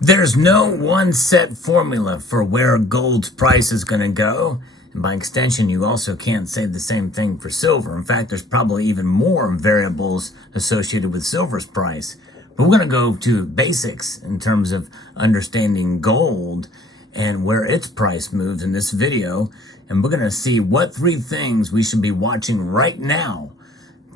There's no one set formula for where gold's price is going to go. And by extension, you also can't say the same thing for silver. In fact, there's probably even more variables associated with silver's price. But we're going to go to basics in terms of understanding gold and where its price moves in this video. And we're going to see what 3 things we should be watching right now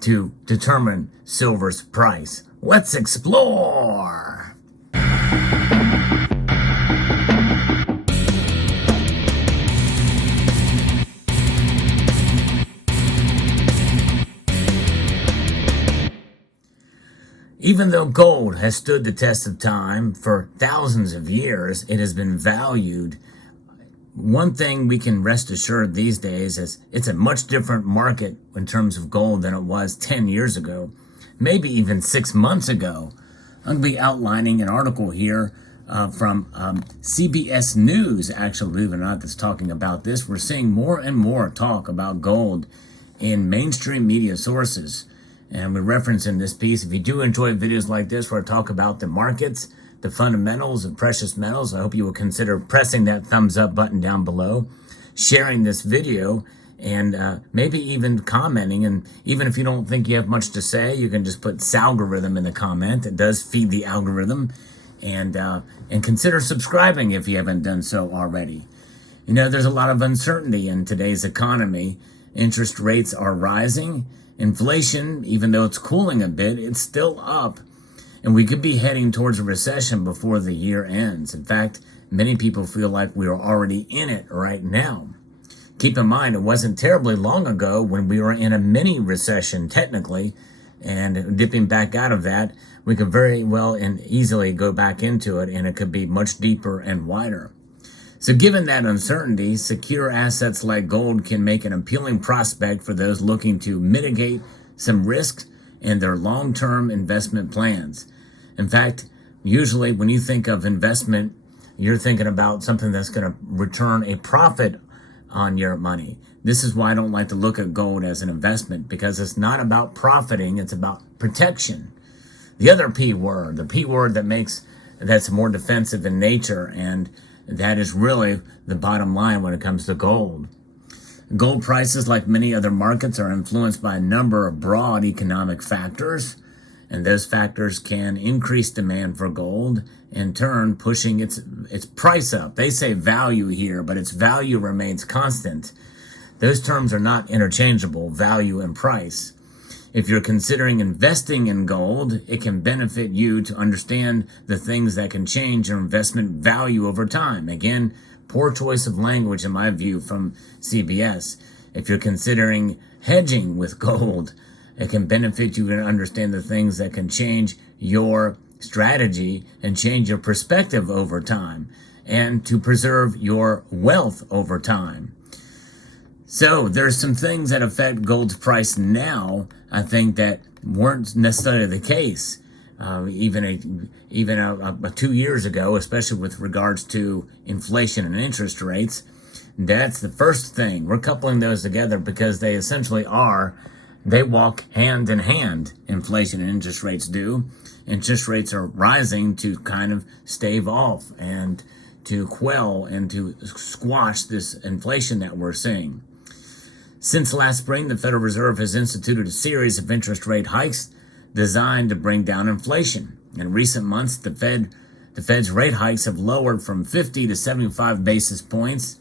to determine silver's price. Let's explore! Even though gold has stood the test of time for thousands of years, it has been valued. One thing we can rest assured these days is it's a much different market in terms of gold than it was 10 years ago, maybe even 6 months ago. I'm going to be outlining an article here from CBS News, actually, believe it or not, that's talking about this. We're seeing more and more talk about gold in mainstream media sources. And we reference in this piece, if you do enjoy videos like this where I talk about the markets, the fundamentals of precious metals, I hope you will consider pressing that thumbs up button down below, sharing this video, and maybe even commenting. And even if you don't think you have much to say, you can just put "Salgorithm" in the comment. It does feed the algorithm. And consider subscribing if you haven't done so already. You know, there's a lot of uncertainty in today's economy. Interest rates are rising. Inflation, even though it's cooling a bit, it's still up. And we could be heading towards a recession before the year ends. In fact, many people feel like we are already in it right now. Keep in mind, it wasn't terribly long ago when we were in a mini recession, technically, and dipping back out of that, we could very well and easily go back into it, and it could be much deeper and wider. So given that uncertainty, secure assets like gold can make an appealing prospect for those looking to mitigate some risks in their long-term investment plans. In fact, usually when you think of investment, you're thinking about something that's going to return a profit on your money. This is why I don't like to look at gold as an investment, because it's not about profiting, it's about protection. The other P word, the P word that's more defensive in nature, and that is really the bottom line when it comes to gold. Gold prices, like many other markets, are influenced by a number of broad economic factors, and those factors can increase demand for gold, in turn pushing its price up. They say value here, but its value remains constant. Those terms are not interchangeable, value and price. If you're considering investing in gold, it can benefit you to understand the things that can change your investment value over time. Again, poor choice of language in my view from CBS. If you're considering hedging with gold, it can benefit you to understand the things that can change your strategy and change your perspective over time, and to preserve your wealth over time. So there's some things that affect gold's price now, I think, that weren't necessarily the case even 2 years ago, especially with regards to inflation and interest rates. That's the first thing. We're coupling those together because they essentially they walk hand in hand. Inflation and interest rates do. Interest rates are rising to kind of stave off and to quell and to squash this inflation that we're seeing. Since last spring, the Federal Reserve has instituted a series of interest rate hikes designed to bring down inflation. In recent months, the Fed's rate hikes have lowered from 50 to 75 basis points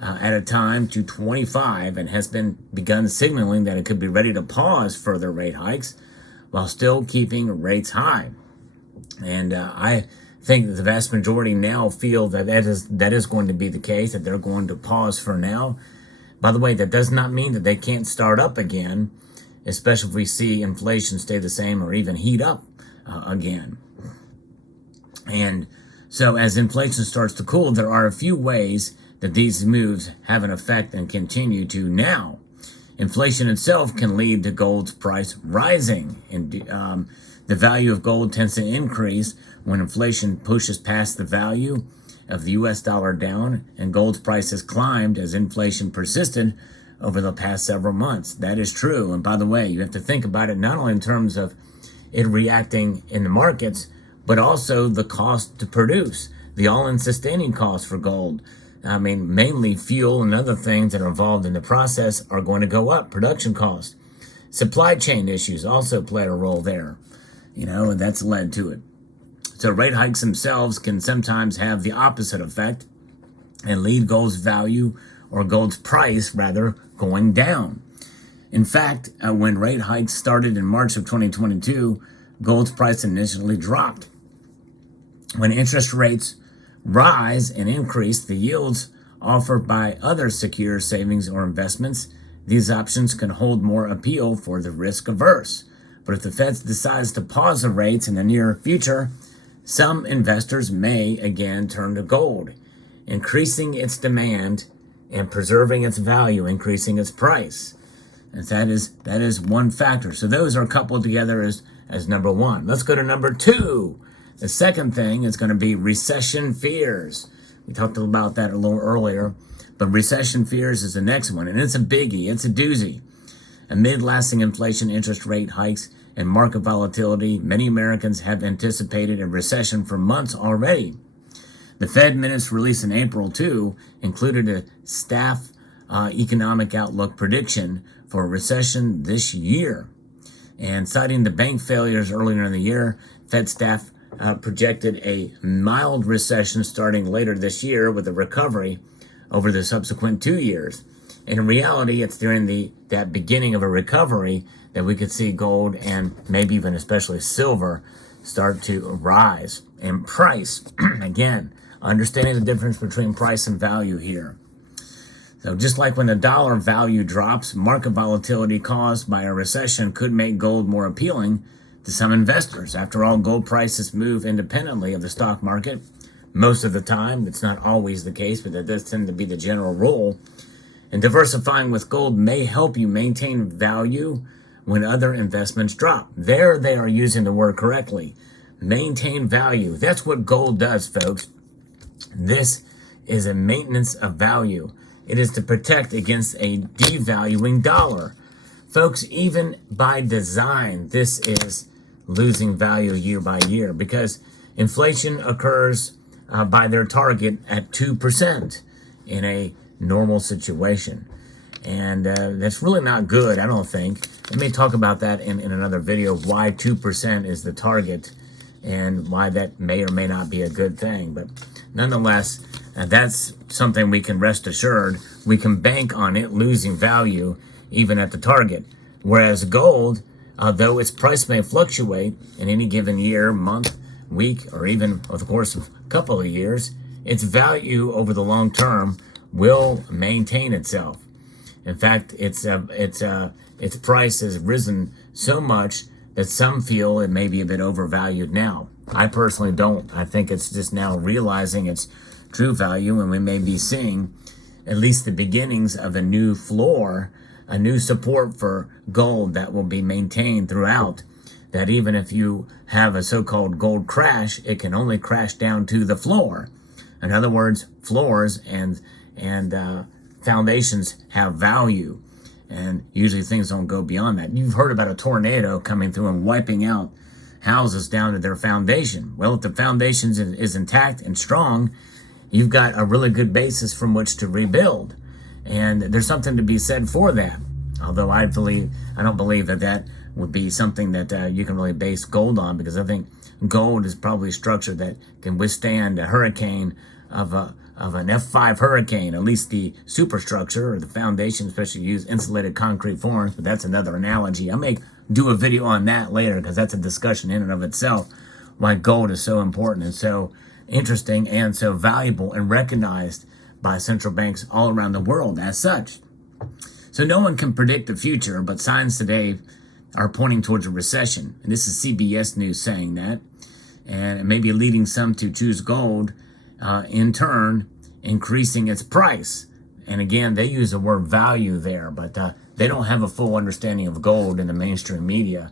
at a time to 25, and has begun signaling that it could be ready to pause further rate hikes while still keeping rates high. And I think that the vast majority now feel that that is going to be the case, that they're going to pause for now. By the way, that does not mean that they can't start up again, especially if we see inflation stay the same or even heat up again. And so as inflation starts to cool, there are a few ways that these moves have an effect and continue to now. Inflation itself can lead to gold's price rising. And the value of gold tends to increase when inflation pushes past the value of the U.S. dollar down, and gold's price has climbed as inflation persisted over the past several months. That is true. And by the way, you have to think about it not only in terms of it reacting in the markets, but also the cost to produce, the all-in sustaining cost for gold. I mean, mainly fuel and other things that are involved in the process are going to go up, production costs. Supply chain issues also played a role there, and that's led to it. So rate hikes themselves can sometimes have the opposite effect and lead gold's value, or gold's price rather, going down. In fact, when rate hikes started in March of 2022, gold's price initially dropped. When interest rates rise and increase the yields offered by other secure savings or investments, these options can hold more appeal for the risk averse. But if the Fed decides to pause the rates in the near future, some investors may again turn to gold, increasing its demand and preserving its value, increasing its price. And that is one factor. So those are coupled together as number one. Let's go to number two. The second thing is going to be recession fears. We talked about that a little earlier, but recession fears is the next one, and it's a biggie. It's a doozy. Amid lasting inflation, interest rate hikes, and market volatility, many Americans have anticipated a recession for months already. The Fed minutes released in April, too, included a staff economic outlook prediction for a recession this year. And citing the bank failures earlier in the year, Fed staff projected a mild recession starting later this year with a recovery over the subsequent 2 years. And in reality, it's during that beginning of a recovery that we could see gold and maybe even especially silver start to rise in price. Again, understanding the difference between price and value here. So just like when the dollar value drops, market volatility caused by a recession could make gold more appealing to some investors. After all, gold prices move independently of the stock market. Most of the time, it's not always the case, but that does tend to be the general rule. And diversifying with gold may help you maintain value when other investments drop. There they are using the word correctly. Maintain value. That's what gold does, folks. This is a maintenance of value. It is to protect against a devaluing dollar. Folks, even by design, this is losing value year by year because inflation occurs by their target at 2% in a normal situation. And that's really not good, I don't think. I may talk about that in another video, why 2% is the target and why that may or may not be a good thing. But nonetheless, that's something we can rest assured. We can bank on it losing value even at the target. Whereas gold, though its price may fluctuate in any given year, month, week, or even over the course of a couple of years, its value over the long term will maintain itself. In fact, its price has risen so much that some feel it may be a bit overvalued now. I personally don't. I think it's just now realizing its true value, and we may be seeing at least the beginnings of a new floor, a new support for gold that will be maintained throughout. That even if you have a so-called gold crash, it can only crash down to the floor. In other words, floors and foundations have value, and usually things don't go beyond that. You've heard about a tornado coming through and wiping out houses down to their foundation. Well, if the foundation is intact and strong, you've got a really good basis from which to rebuild, and there's something to be said for that. Although I don't believe that would be something that you can really base gold on, because I think gold is probably a structure that can withstand a hurricane of an F5 hurricane, at least the superstructure or the foundation, especially use insulated concrete forms, but that's another analogy. I may do a video on that later because that's a discussion in and of itself, why gold is so important and so interesting and so valuable and recognized by central banks all around the world as such. So no one can predict the future, but signs today are pointing towards a recession. And this is CBS News saying that, and it may be leading some to choose gold, in turn, increasing its price. And again, they use the word value there, but they don't have a full understanding of gold in the mainstream media.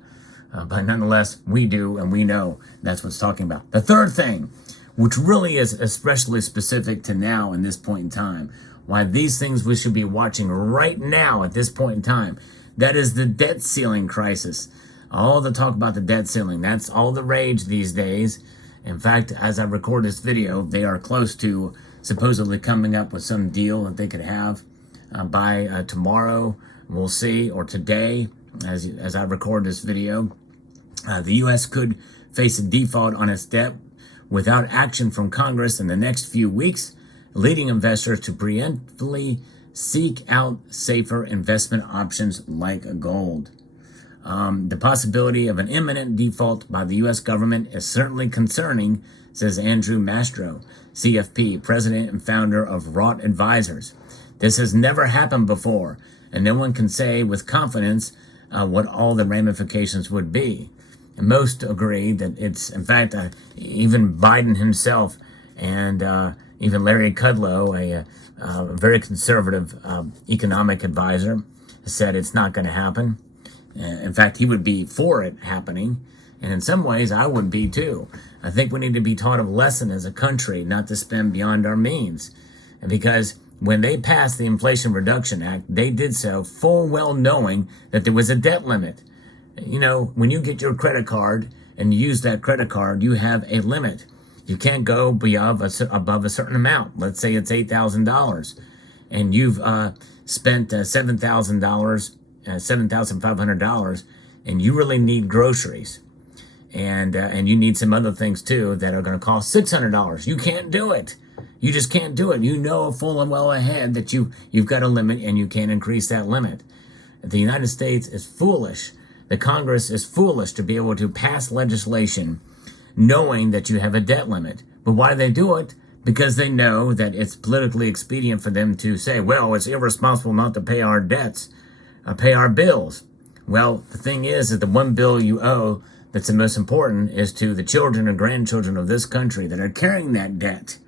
But nonetheless, we do, and we know that's what it's talking about. The third thing, which really is especially specific to now in this point in time, why these things we should be watching right now at this point in time, that is the debt ceiling crisis. All the talk about the debt ceiling, that's all the rage these days. In fact, as I record this video, they are close to supposedly coming up with some deal that they could have by tomorrow. We'll see, or today, as I record this video. The U.S. could face a default on its debt without action from Congress in the next few weeks, leading investors to preemptively seek out safer investment options like gold. The possibility of an imminent default by the U.S. government is certainly concerning, says Andrew Mastro, CFP, president and founder of Roth Advisors. This has never happened before, and no one can say with confidence what all the ramifications would be. And most agree that it's, in fact, even Biden himself and even Larry Kudlow, a very conservative economic advisor, said it's not going to happen. In fact, he would be for it happening. And in some ways, I would be too. I think we need to be taught a lesson as a country not to spend beyond our means. Because when they passed the Inflation Reduction Act, they did so full well knowing that there was a debt limit. You know, when you get your credit card and you use that credit card, you have a limit. You can't go above a certain amount. Let's say it's $8,000, and you've spent $7,000, $7,500, and you really need groceries, and you need some other things too that are going to cost $600. You can't do it. You just can't do it. You know full and well ahead that you've got a limit, and you can't increase that limit. The United States is foolish. The Congress is foolish to be able to pass legislation knowing that you have a debt limit. But why do they do it? Because they know that it's politically expedient for them to say, well, it's irresponsible not to pay our debts, pay our bills. Well, the thing is that the one bill you owe that's the most important is to the children and grandchildren of this country that are carrying that debt.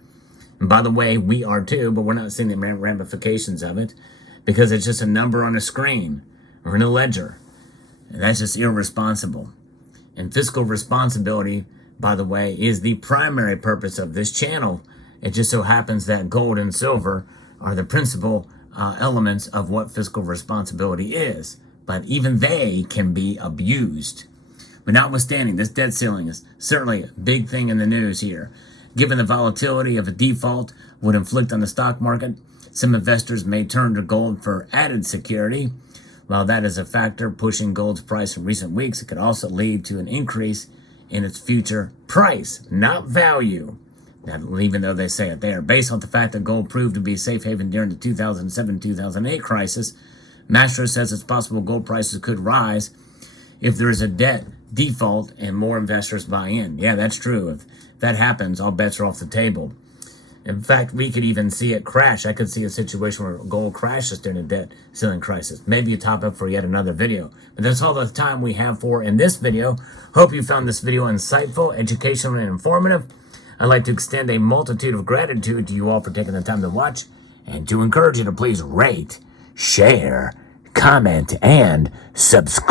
And by the way, we are too, but we're not seeing the ramifications of it because it's just a number on a screen or in a ledger. And that's just irresponsible. And fiscal responsibility, by the way, is the primary purpose of this channel. It just so happens that gold and silver are the principal elements of what fiscal responsibility is. But even they can be abused. But notwithstanding, this debt ceiling is certainly a big thing in the news here. Given the volatility of a default would inflict on the stock market, some investors may turn to gold for added security. While that is a factor pushing gold's price in recent weeks, it could also lead to an increase in its future price, not value. Now, even though they say it there, based on the fact that gold proved to be a safe haven during the 2007-2008 crisis, Mastro says it's possible gold prices could rise if there is a debt default and more investors buy in. Yeah, that's true. If that happens, all bets are off the table. In fact, we could even see it crash. I could see a situation where gold crashes during a debt ceiling crisis. Maybe a topic for yet another video. But that's all the time we have for in this video. Hope you found this video insightful, educational, and informative. I'd like to extend a multitude of gratitude to you all for taking the time to watch and to encourage you to please rate, share, comment, and subscribe.